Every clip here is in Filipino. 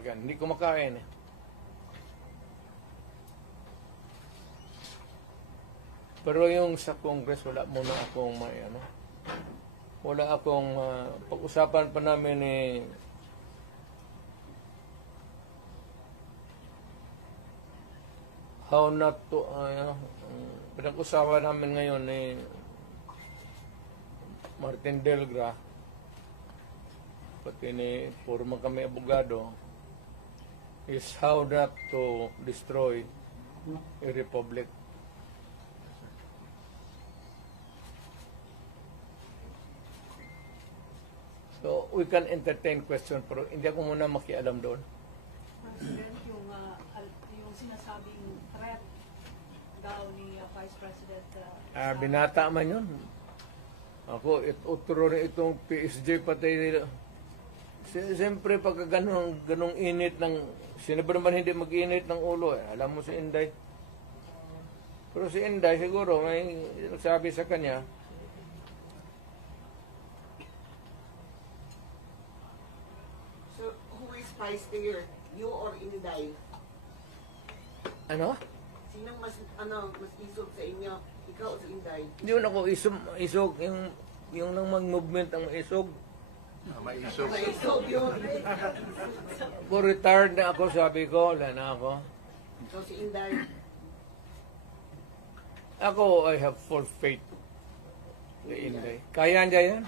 sasakyan. Hindi kumakain eh. Pero yung sa Congress, wala muna akong may ano. Wala akong pag-usapan pa namin eh how not to pinag-usapan namin ngayon ni Martin Delgra, pati ni forma kami abogado, is how not to destroy a republic. So we can entertain question, pero hindi ako muna makialam doon. President, yung sinasabing threat daw ni Vice President Binata man yun. Ako, utro rin itong PSG patay nila. Siyempre, pagka ganong init ng, sino ba naman hindi mag-init ng ulo? Alam mo si Inday. Pero si Inday, siguro, may nagsabi sa kanya, so, who is spicier? You or Inday? ano? Sinong mas isog sa inyo? Ikaw o si Inday? Hindi yun ako isog, yung nang mag-movement ang isog. May isog. May isog yun. Kung retired na ako, sabi ko, wala na ako. So si Inday, Ako, I have full faith kay Inday. Kaya niya yan.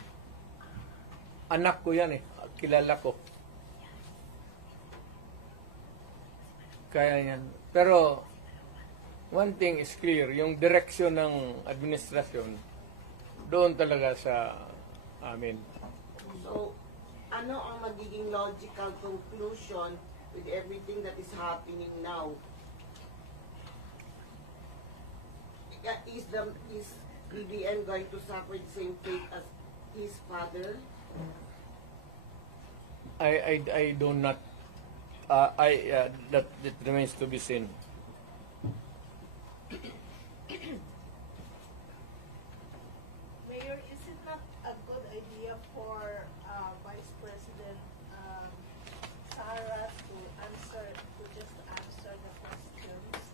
Anak ko yan eh. Kilala ko. Kaya yan. Pero, one thing is clear, yung direksyon ng administrasyon, doon talaga sa amin. so ano ang magiging logical conclusion with everything that is happening now? Is BBM going to suffer the same fate as his father? I do not, that remains to be seen. Mayor, is it not a good idea for Vice President Sara to just answer the questions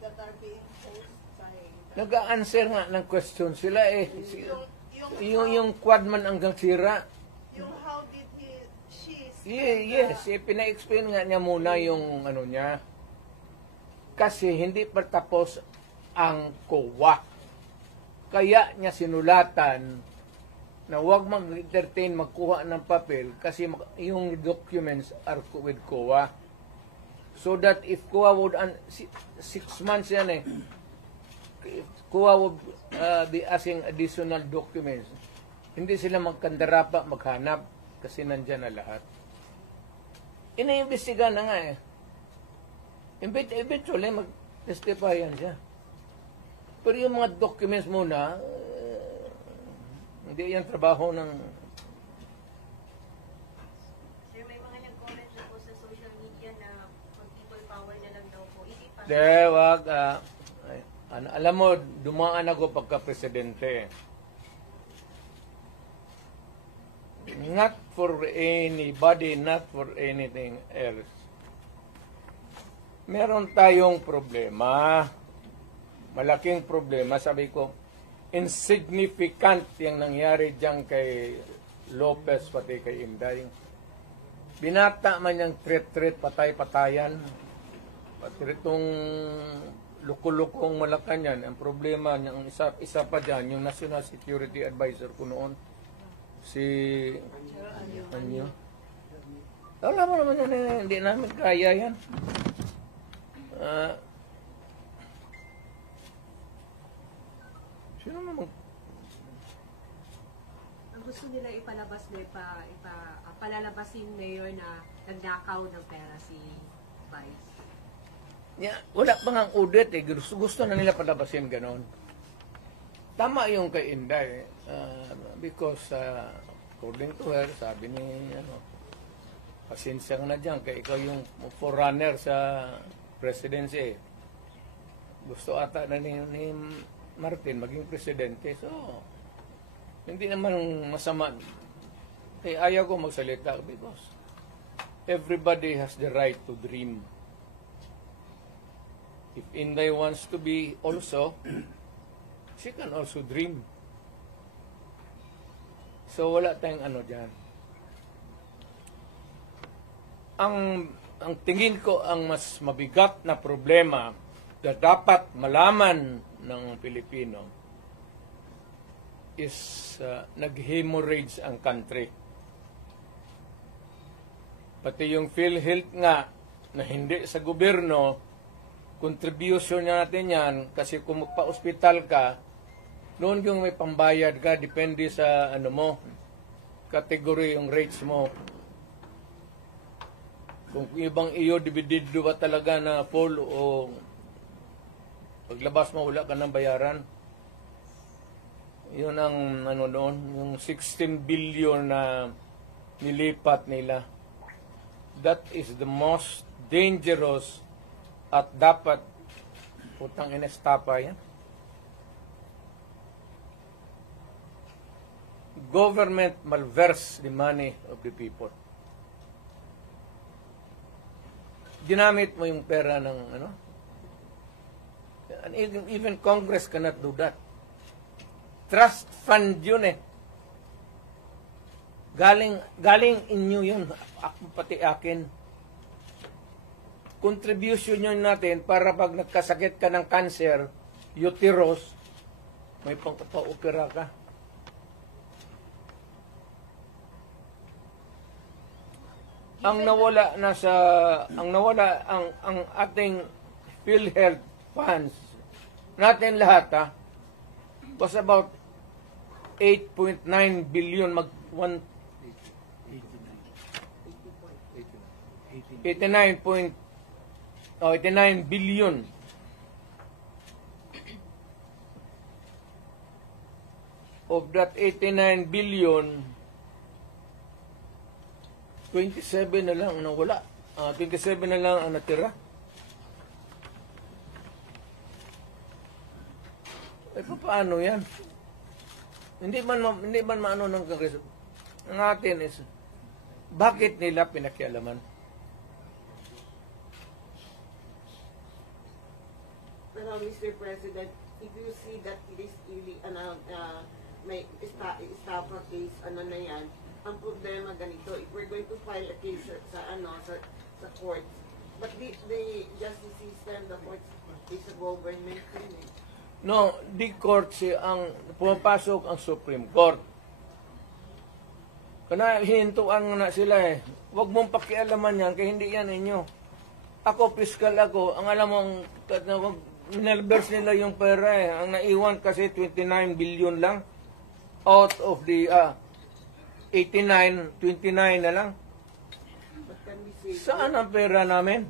that are being posed by Nag-a-answer nga ng question sila eh. Yung quad man hanggang sira. yung how did she Yes, pina-explain nga niya muna yung ano niya. Kasi hindi pa tapos ang COA. Kaya niya sinulatan na huwag mag-entertain magkuha ng papel kasi yung documents are with COA. So that if COA would, 6 months yan eh, if COA would be asking additional documents, hindi sila magkandarapa, maghanap kasi nandyan na lahat. Iniimbestiga na nga eh. Eventually, mag-testify yan siya. Pero yung mga documents muna, hindi yan trabaho ng... Sir, may mga nag-comment na po sa social media na people power na lang daw po. Isipan. wag. Alam mo, dumaan ako pagka-presidente. Not for anybody, not for anything else. Meron tayong problema. Malaking problema. Sabi ko, insignificant yung nangyari dyan kay Lopez pati kay Inday. Binata man yung threat, patay-patayan. Pati itong luko-lukong Malacanang, ang problema niyang isa pa dyan, yung National Security Advisor ko noon, si Anyo. Wala mo naman yan, hindi namin kaya yan. Sino naman? Ang gusto nila ipalabas na palalabasin mayor na nagnakaw ng pera si Vice. Wala pa nga audit eh. Gusto na nila palabasin ganon. Tama yung kay Inday. Because according to her, sabi ni pasensya na dyan kaya ikaw yung forerunner sa presidency. Gusto ata na ni Martin maging presidente. So, hindi naman masama. Ayaw ko magsalita because everybody has the right to dream. If Inday wants to be also, she can also dream. So wala tayong ano dyan. Ang tingin ko ang mas mabigat na problema na dapat malaman ng Pilipino is nag-hemorrhage ang country. Pati yung PhilHealth nga na hindi sa gobyerno, contribution natin yan kasi kung pa-hospital ka, noon yung may pambayad ka, depende sa ano mo, category yung rates mo. Kung ibang iyo, dividido ba talaga na full o paglabas mo, wala ka ng bayaran. Yun ang ano noon, yung 16 billion na nilipat nila. That is the most dangerous at dapat putang inestapa yan. Government malverse the money of the people. Ginamit mo yung pera ng ano? And even Congress cannot do that. Trust fund yun eh. Galing inyo yun, pati akin. Contribution yun natin para pag nagkasakit ka ng cancer, uterus, may pangkapa-opera ka. Ang ating PhilHealth funds natin lahat was about 8.9 billion 89 billion. Of that 89 billion, 27 na lang ang nawala. 27 na lang ang natira. Paano yan? Hindi man maano ng Kongreso. Ang atin is, bakit nila pinakialaman? Pero Mr. President, if you see that this really, may estafa case, na yan, ang problema ganito, if we're going to file a case sa court, but the justice system, the court is a government thing. No, di court ang pumapasok ang Supreme Court. Kana hinintuan na sila eh. Huwag mong pakialaman yan, kaya hindi yan inyo. Ako, fiscal ako, ang alam mong minalverse nila yung pera eh. Ang naiwan kasi 29 billion lang. Out of the 89, 29 na lang. But can we say, Saan ang pera namin?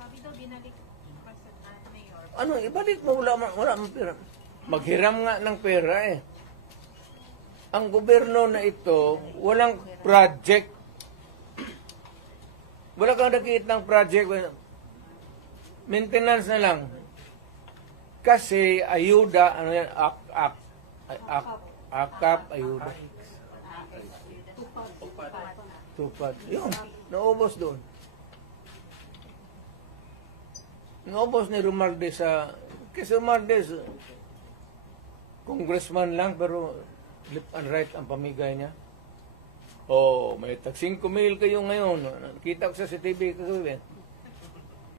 Sabi daw, binalik Mayor. Ano, ibalik mo, wala mang pera. Maghiram nga ng pera eh. Ang gobyerno na ito, walang project. Wala kang nakikita ng project. Maintenance na lang. Kasi ayuda, ano yan, akap, ayuda. Tupad. Yun, naubos doon. Naubos ni Romualdez kasi Romualdez, congressman lang, pero left and right ang pamigay niya. May tag 5,000 kayo ngayon. Kita ko sa TV kagabi.